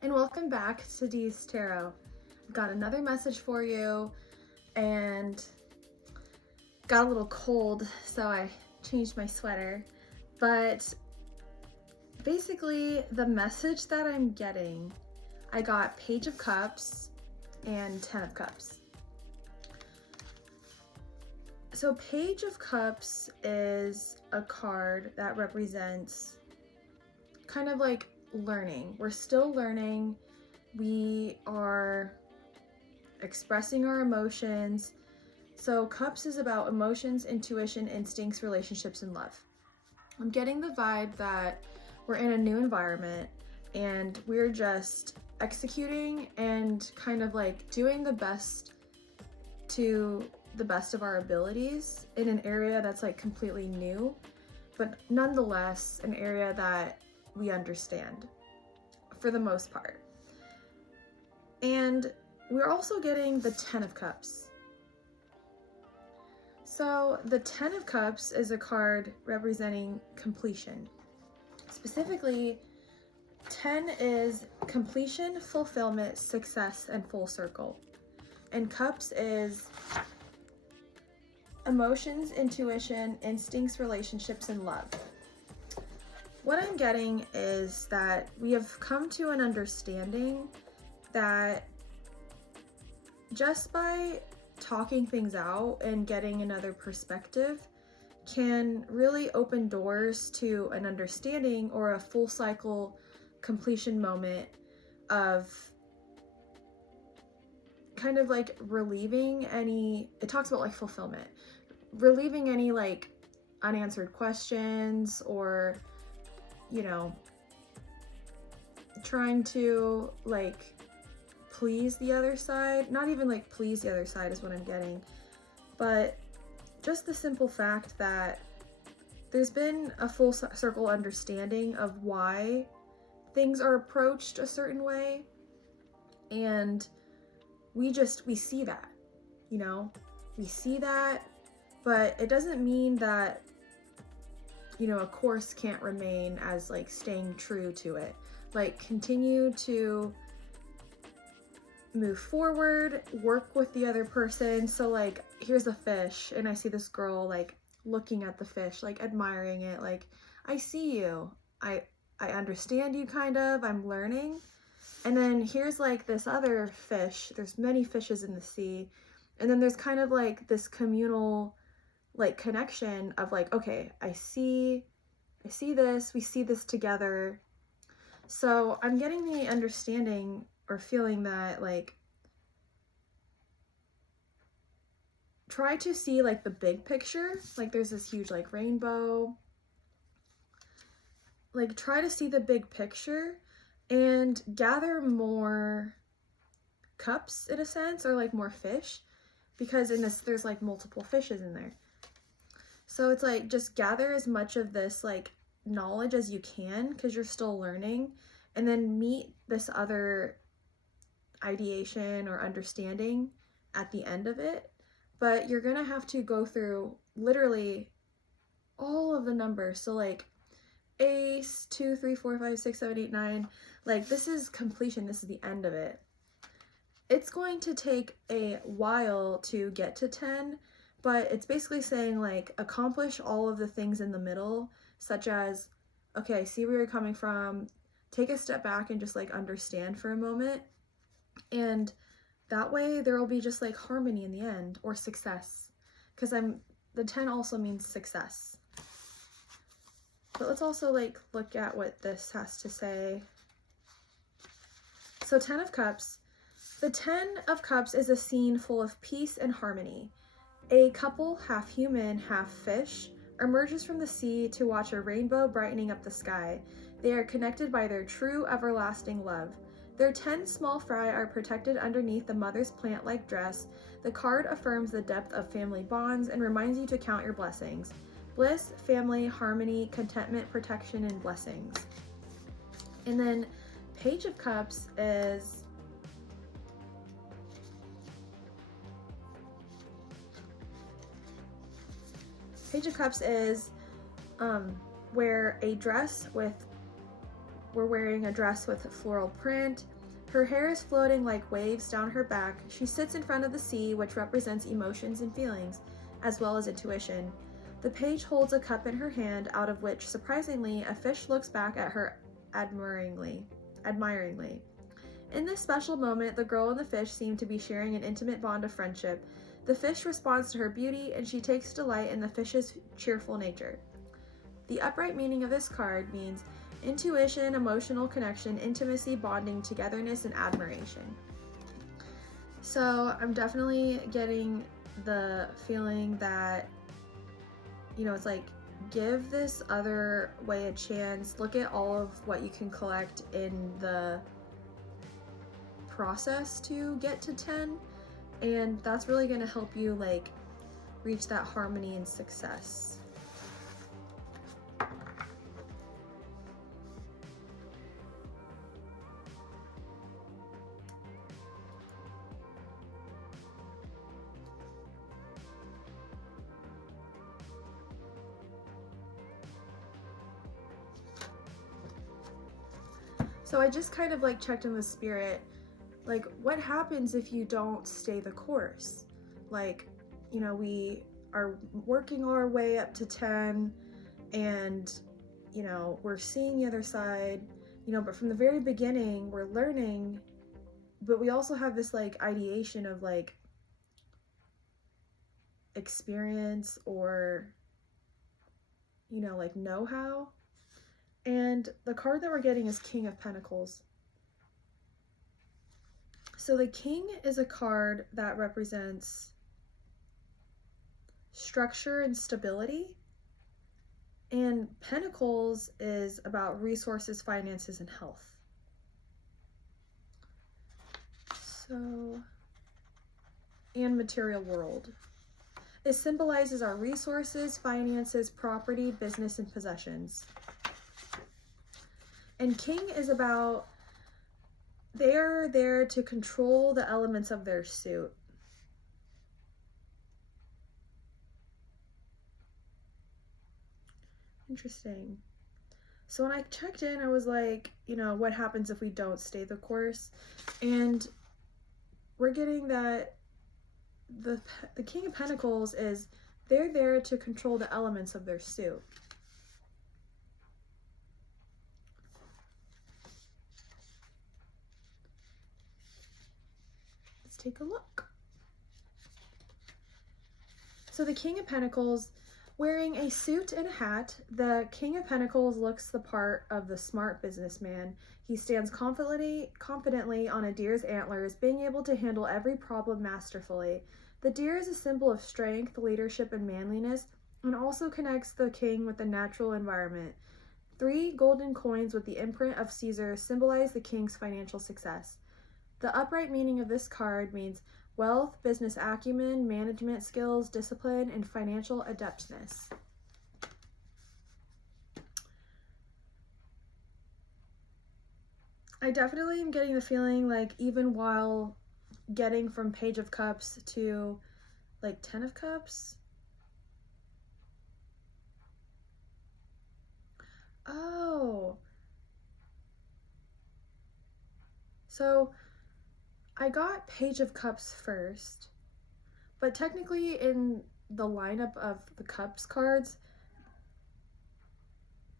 and welcome back to Deez Tarot. I've got another message for you, and got a little cold, so I changed my sweater. But basically, the message that I'm getting, I got Page of Cups and 10 of Cups. So Page of Cups is a card that represents kind of like learning. We're still learning. We are expressing our emotions. So Cups is about emotions, intuition, instincts, relationships, and love. I'm getting the vibe that we're in a new environment and we're just executing and kind of like doing the best to the best of our abilities in an area that's like completely new, but nonetheless an area that we understand for the most part. And we're also getting the 10 of Cups. So the 10 of Cups is a card representing completion. Specifically, 10 is completion, fulfillment, success, and full circle. And Cups is emotions, intuition, instincts, relationships, and love. What I'm getting is that we have come to an understanding that just by talking things out and getting another perspective can really open doors to an understanding or a full cycle completion moment of kind of like relieving any, it talks about like fulfillment, relieving any like unanswered questions or, you know, trying to like please the other side. Not even like please the other side is what I'm getting, but just the simple fact that there's been a full circle understanding of why things are approached a certain way, and we see that, you know, we see that, but it doesn't mean that, you know, a course can't remain as like staying true to it. Like continue to move forward, work with the other person. So like here's a fish and I see this girl like looking at the fish, like admiring it, like I see you, I understand you kind of, I'm learning. And then here's like this other fish, there's many fishes in the sea, and then there's kind of like this communal like connection of like, okay, I see this, we see this together. So I'm getting the understanding or feeling that like try to see like the big picture, like there's this huge like rainbow, like try to see the big picture and gather more cups in a sense, or like more fish, because in this there's like multiple fishes in there. So it's like just gather as much of this like knowledge as you can because you're still learning, and then meet this other ideation or understanding at the end of it. But you're gonna have to go through literally all of the numbers. So like ace, 2, 3, 4, 5, 6, 7, 8, 9, like this is completion, this is the end of it. It's going to take a while to get to 10, but it's basically saying like accomplish all of the things in the middle, such as, okay, I see where you're coming from, take a step back and just like understand for a moment, and that way there will be just like harmony in the end, or success, because the 10 also means success. But let's also like look at what this has to say. So 10 of Cups. The 10 of Cups is a scene full of peace and harmony. A couple, half human, half fish, emerges from the sea to watch a rainbow brightening up the sky. They are connected by their true, everlasting love. Their 10 small fry are protected underneath the mother's plant-like dress. The card affirms the depth of family bonds and reminds you to count your blessings. Bliss, family, harmony, contentment, protection, and blessings. And then Page of Cups is where a dress with We're wearing a dress with a floral print. Her hair is floating like waves down her back. She sits in front of the sea, which represents emotions and feelings, as well as intuition. The page holds a cup in her hand, out of which, surprisingly, a fish looks back at her admiringly. In this special moment, the girl and the fish seem to be sharing an intimate bond of friendship. The fish responds to her beauty, and she takes delight in the fish's cheerful nature. The upright meaning of this card means intuition, emotional connection, intimacy, bonding, togetherness, and admiration. So I'm definitely getting the feeling that, you know, it's like, give this other way a chance. Look at all of what you can collect in the process to get to 10, and that's really going to help you like reach that harmony and success. So I just kind of like checked in with spirit, like what happens if you don't stay the course? Like, you know, we are working our way up to 10 and, you know, we're seeing the other side, you know, but from the very beginning we're learning, but we also have this like ideation of like experience or, you know, like know-how. And the card that we're getting is King of Pentacles. So the King is a card that represents structure and stability, and Pentacles is about resources, finances, and health. So, and material world. It symbolizes our resources, finances, property, business, and possessions. And King is about, they're there to control the elements of their suit. Interesting. So when I checked in, I was like, you know, what happens if we don't stay the course? And we're getting that the King of Pentacles is, they're there to control the elements of their suit. Let's take a look. So the King of Pentacles, wearing a suit and a hat, the King of Pentacles looks the part of the smart businessman. He stands confidently on a deer's antlers, being able to handle every problem masterfully. The deer is a symbol of strength, leadership, and manliness, and also connects the king with the natural environment. 3 golden coins with the imprint of Caesar symbolize the king's financial success. The upright meaning of this card means wealth, business acumen, management skills, discipline, and financial adeptness. I definitely am getting the feeling like even while getting from Page of Cups to like 10 of Cups. Oh. So I got Page of Cups first, but technically in the lineup of the Cups cards,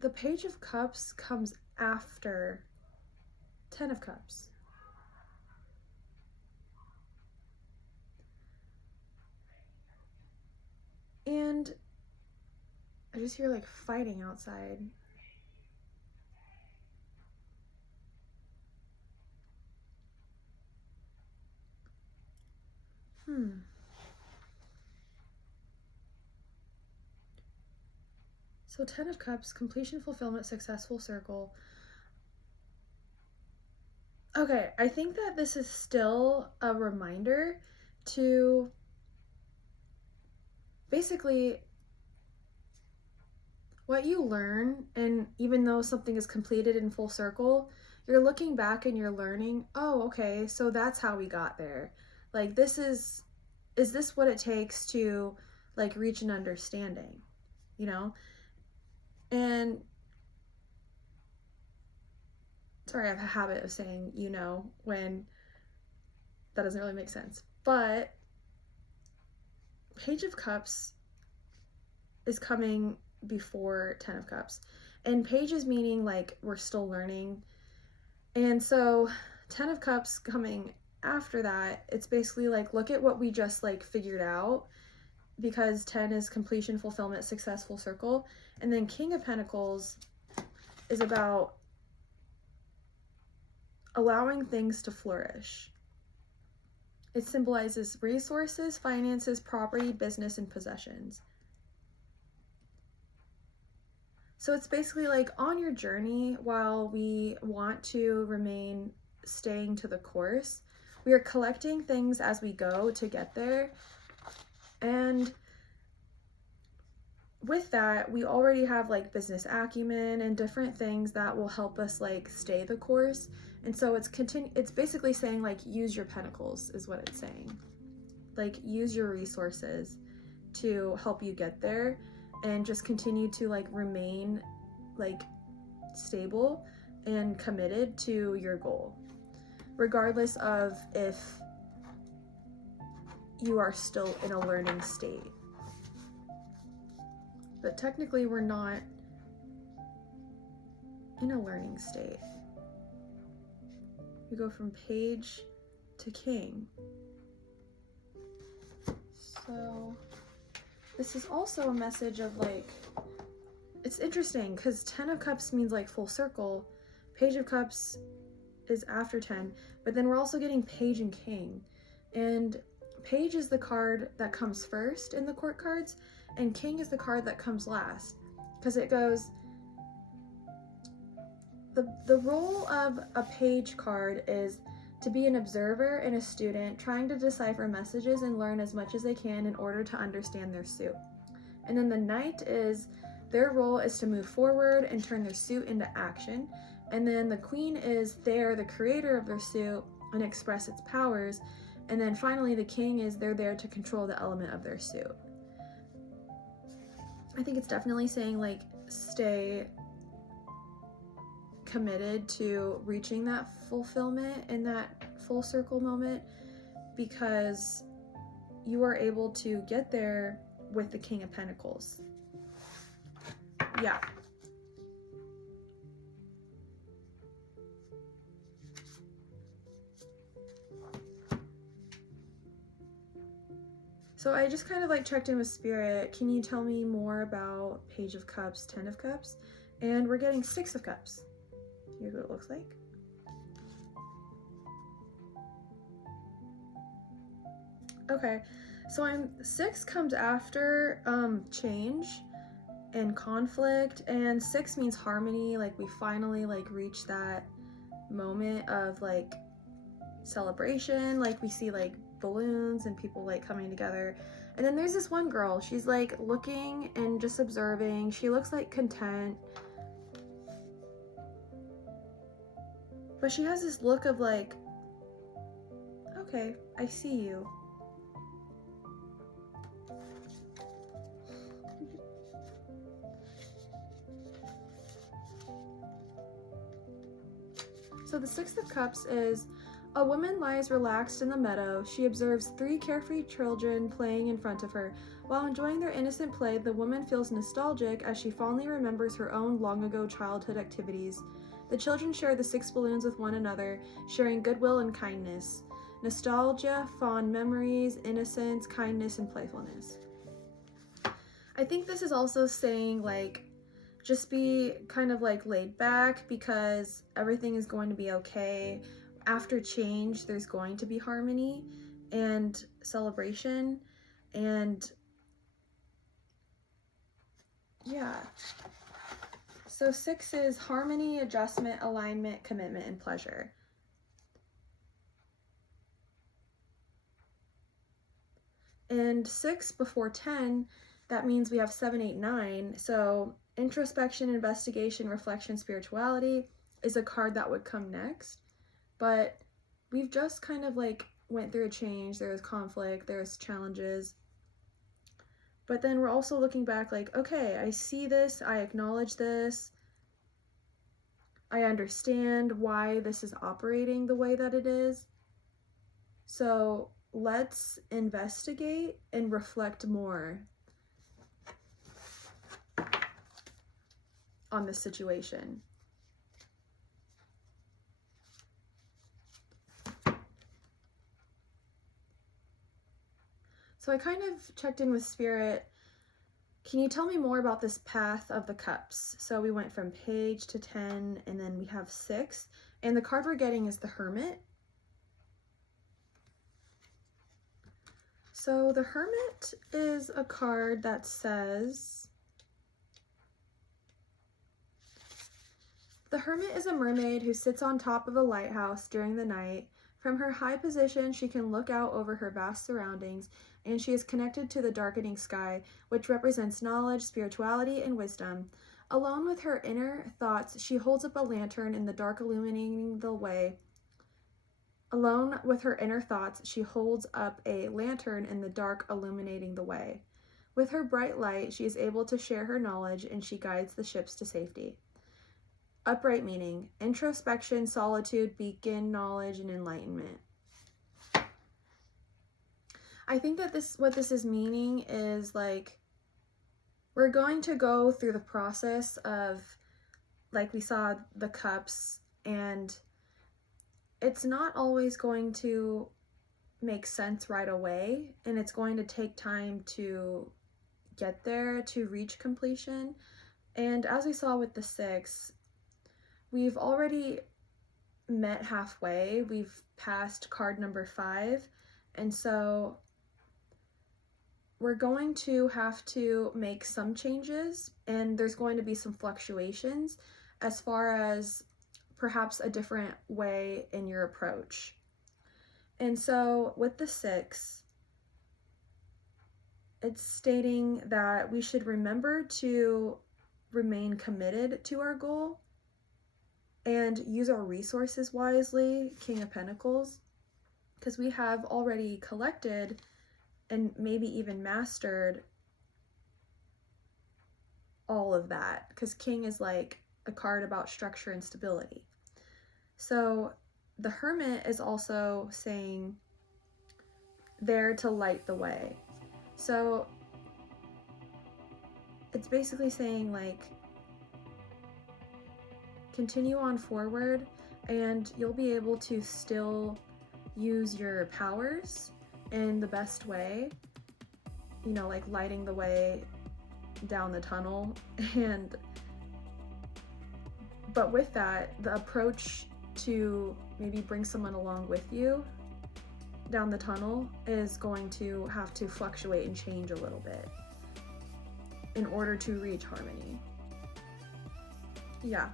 the Page of Cups comes after 10 of Cups. And I just hear like fighting outside. So 10 of Cups, completion, fulfillment, successful circle. Okay, I think that this is still a reminder to basically what you learn, and even though something is completed in full circle, you're looking back and you're learning, oh, okay, so that's how we got there. Like, is this what it takes to like reach an understanding, you know? And sorry, I have a habit of saying, when that doesn't really make sense. But Page of Cups is coming before 10 of Cups. And Page is meaning like we're still learning. And so 10 of Cups coming after that, it's basically like, look at what we just like figured out, because 10 is completion, fulfillment, successful circle. And then King of Pentacles is about allowing things to flourish. It symbolizes resources, finances, property, business, and possessions. So it's basically like on your journey, while we want to remain staying to the course, we are collecting things as we go to get there. And with that, we already have like business acumen and different things that will help us like stay the course. And so it's basically saying like, use your pentacles is what it's saying. Like, use your resources to help you get there, and just continue to like remain like stable and committed to your goal, regardless of if you are still in a learning state. But technically we're not in a learning state. We go from Page to King. So this is also a message of like, it's interesting because 10 of Cups means like full circle. Page of Cups is after 10, but then we're also getting Page and King. And Page is the card that comes first in the court cards, and King is the card that comes last, because it goes, the role of a Page card is to be an observer and a student trying to decipher messages and learn as much as they can in order to understand their suit. And then the Knight is, their role is to move forward and turn their suit into action. And then the Queen is, they're the creator of their suit and express its powers. And then finally the King is, they're there to control the element of their suit. I think it's definitely saying like, stay committed to reaching that fulfillment and that full circle moment, because you are able to get there with the King of Pentacles. Yeah. So I just kind of like checked in with Spirit. Can you tell me more about Page of Cups, 10 of Cups? And we're getting 6 of Cups. Here's what it looks like. Okay, so 6 comes after change and conflict, and 6 means harmony. Like, we finally like reach that moment of like celebration. Like, we see like balloons and people like coming together. And then there's this one girl, she's like looking and just observing. She looks like content, but she has this look of like, okay, I see you. So the 6 of Cups is, a woman lies relaxed in the meadow. She observes 3 carefree children playing in front of her. While enjoying their innocent play, the woman feels nostalgic as she fondly remembers her own long-ago childhood activities. The children share the 6 balloons with one another, sharing goodwill and kindness. Nostalgia, fond memories, innocence, kindness, and playfulness. I think this is also saying like, just be kind of like laid back, because everything is going to be okay. After change, there's going to be harmony and celebration, and yeah. So 6 is harmony, adjustment, alignment, commitment, and pleasure. And 6 before 10, that means we have 7, 8, 9. So introspection, investigation, reflection, spirituality is a card that would come next. But we've just kind of like went through a change. There was conflict, there's challenges. But then we're also looking back like, okay, I see this, I acknowledge this. I understand why this is operating the way that it is. So let's investigate and reflect more on this situation. So I kind of checked in with Spirit. Can you tell me more about this path of the cups? So we went from page to 10, and then we have 6. And the card we're getting is the Hermit. So the Hermit is a card that says, the Hermit is a mermaid who sits on top of a lighthouse during the night. From her high position, she can look out over her vast surroundings, and she is connected to the darkening sky, which represents knowledge, spirituality, and wisdom. Alone with her inner thoughts, she holds up a lantern in the dark, illuminating the way. Alone with her inner thoughts, she holds up a lantern in the dark, illuminating the way. With her bright light, she is able to share her knowledge, and she guides the ships to safety. Upright meaning: introspection, solitude, beacon, knowledge, and enlightenment. I think that what this is meaning is, like, we're going to go through the process of, like we saw the cups, and it's not always going to make sense right away, and it's going to take time to get there, to reach completion. And as we saw with the 6, we've already met halfway. We've passed card number 5, and so we're going to have to make some changes, and there's going to be some fluctuations as far as perhaps a different way in your approach. And so with the 6, it's stating that we should remember to remain committed to our goal and use our resources wisely, King of Pentacles, because we have already collected and maybe even mastered all of that, because King is like a card about structure and stability. So the Hermit is also saying there to light the way. So it's basically saying, like, continue on forward, and you'll be able to still use your powers in the best way, you know, like lighting the way down the tunnel. But with that, the approach to maybe bring someone along with you down the tunnel is going to have to fluctuate and change a little bit in order to reach harmony. Yeah.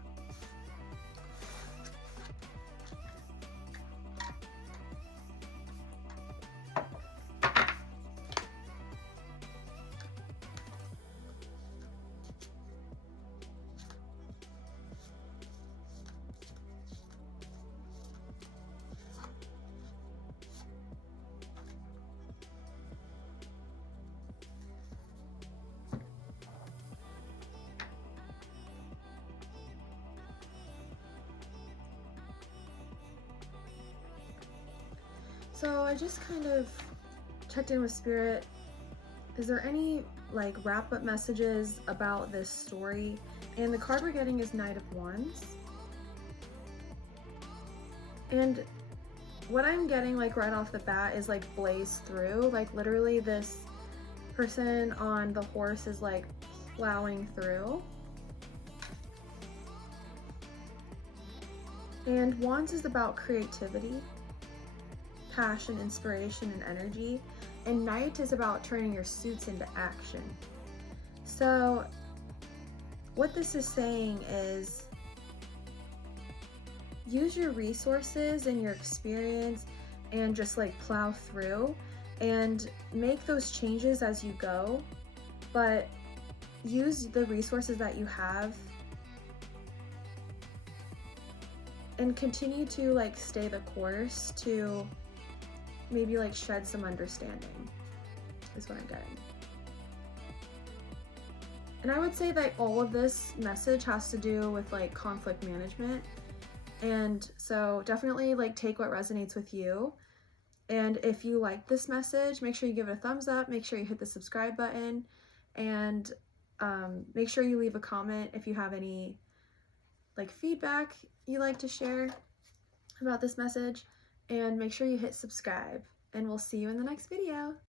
So I just kind of checked in with Spirit. Is there any like wrap-up messages about this story? And the card we're getting is Knight of Wands. And what I'm getting, like, right off the bat is like blaze through. Like, literally this person on the horse is like plowing through. And Wands is about creativity, passion, inspiration, and energy. And Knight is about turning your suits into action. So what this is saying is, use your resources and your experience and just like plow through and make those changes as you go, but use the resources that you have and continue to like stay the course to maybe like shed some understanding, is what I'm getting. And I would say that all of this message has to do with like conflict management. And so definitely like take what resonates with you. And if you like this message, make sure you give it a thumbs up, make sure you hit the subscribe button, and make sure you leave a comment if you have any like feedback you like to share about this message, and make sure you hit subscribe, and we'll see you in the next video.